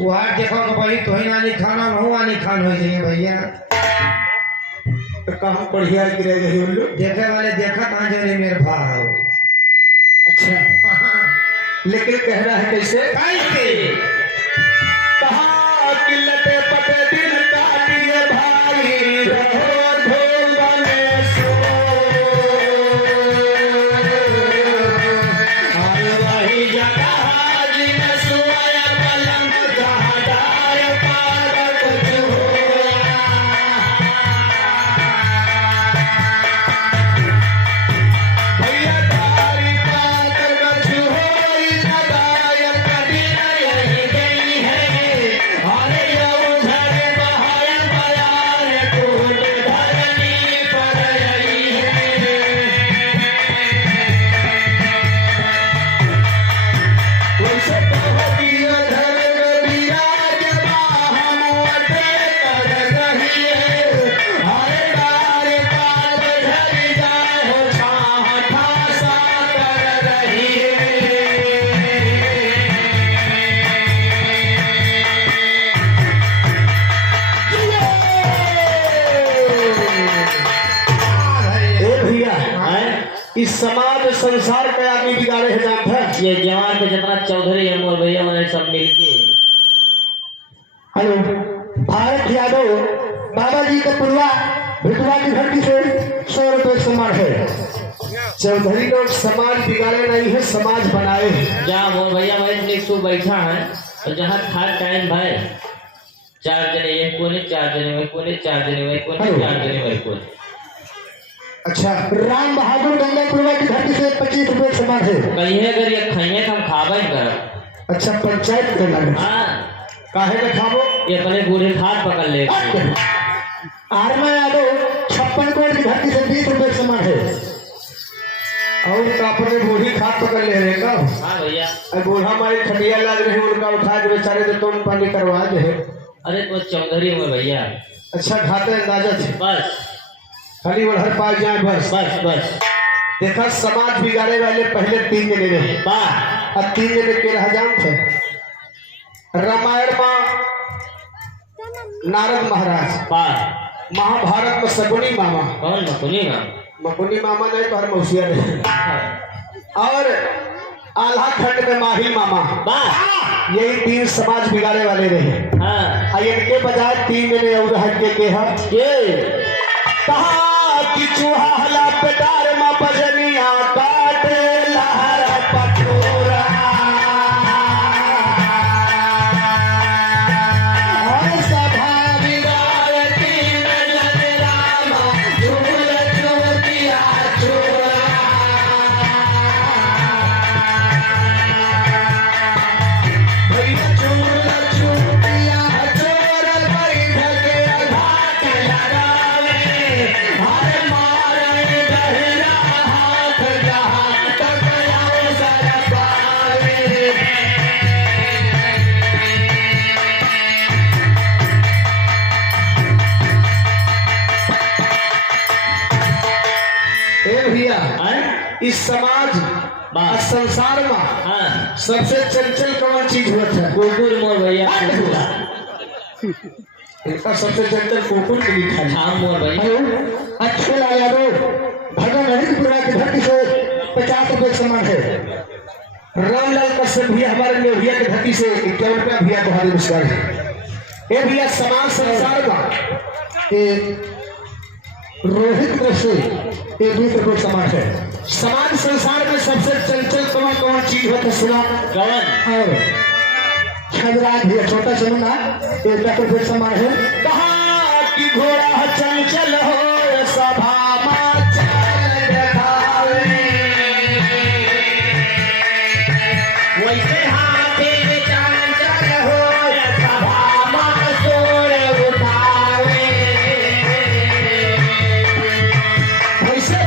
वहाँ देखो तो भाई तो ही नानी खाना बहु आनी खान हो जाइए भैया तो कहाँ बढ़िया गिरे गई उन लोग देखे वाले देखा कहाँ जो नहीं मेरे भाव। अच्छा लेकिन कह रहा है कैसे कैसे कहाँ कि लटे पटे दिन काटिए भाई रहो ढोल बने सो और वही जगह जिन सोया पलंग जहाँ डाल पागल चुहोया भैया तारी पाकर गछुहोई लगाय कदिन यही गई है और यो झरे बहाया बयार कोट धरनी पर आई है। वैसे कहो दिया धर विराज बाहम अटे कर रही है हरे डारे पाल झरी जाए हो छाह ठासा कर रही ए भैया इस समाज संसार का आदमी बिगाड़े है जान है ये जवान पे जितना चौधरी है मोर भैया मैंने सब मिलके हेलो भारत यादव बाबा जी का पुरवा भिटवा की धरती से 100 रुपए सम्मान है चौधरी लोग समाज बिगाड़े नहीं है समाज बनाए हैं जहाँ मोर भैया मैं एक तो बैठा है और जहाँ था टाइम भाई 4 जने ये कोने 4 जने में कोने 4 जने में कोने 4 जने में कोने। अच्छा राम बहादुर गंगापुरवा की धरती से 25 रुपए सम्मान है कहीं अगर ये खाइए तो हम खावा ही कर। अच्छा पंचायत करना है हाँ काहे का खाबो ये अपने बूढ़े हाथ पकड़ ले आरमा यादव 56 कोट की धरती से 20 रुपए सम्मान है और तो अपने बूढ़ी खाद पकड़ ले रहे का हाँ भैया बूढ़ा मारी खटिया लग रही है उनका उठा के बेचारे तो तुम पानी करवा दे अरे तो चौधरी में भैया अच्छा खाते अंदाजा थे बस खाली उधर पास जाए बस बस बस देखा समाज बिगाड़े वाले पहले 3 जने रहे वाह अब 3 जने के रह थे रामायण में नारद महाराज वाह महाभारत में शकुनी मामा कौन मकुनी ना मकुनी मामा नहीं पर मौसिया रहे और आल्हा खंड में माही मामा वाह यही 3 समाज बिगाड़े वाले रहे हाँ इनके बजाय 3 जने और हट के हैं ये कहा कि चूहा पेटार में बजनिया काटे लहर पटोरा और सभा बिगाड़ तीन जन रामा झूल चोटिया चोरा भैया झूल चोटिया चोर बैठ के घाट लगावे हर मारे गहरा हाथ जहाँ तक अवसर पावे। ए भैया हाँ इस समाज बात। संसार में हाँ सबसे चंचल कौन चीज होता है कुकुर मोर भैया इनका सबसे चंचल कुकुर के लिखा है हाँ मोर भैया हेलो अच्छे लाल यादव भगवान हरिपुरा की धरती से 50 रुपए सम्मान है रामलाल कश्यप भैया हमारे नेवरिया की धरती से 51 रुपया भैया तुम्हारे नमस्कार है ए भैया समाज संसार का ये रोहित में से 20 रुपए सम्मान है समाज संसार में सबसे चंचल कौन चीज होता है सुना कौन और छजराज भैया छोटा चलूंगा 1 रुपए सम्मान है कहा कि घोड़ा चंचल हो सभा में चल दिखावे वैसे हाथी चंचल हो सभा में सोर उठावे वैसे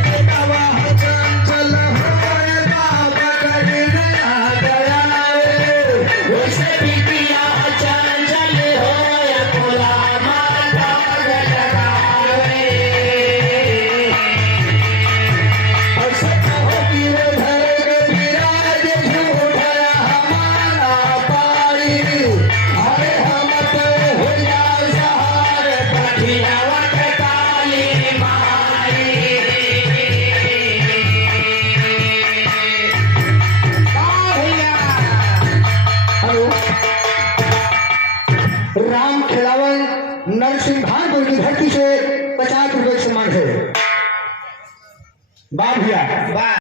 भैया वाह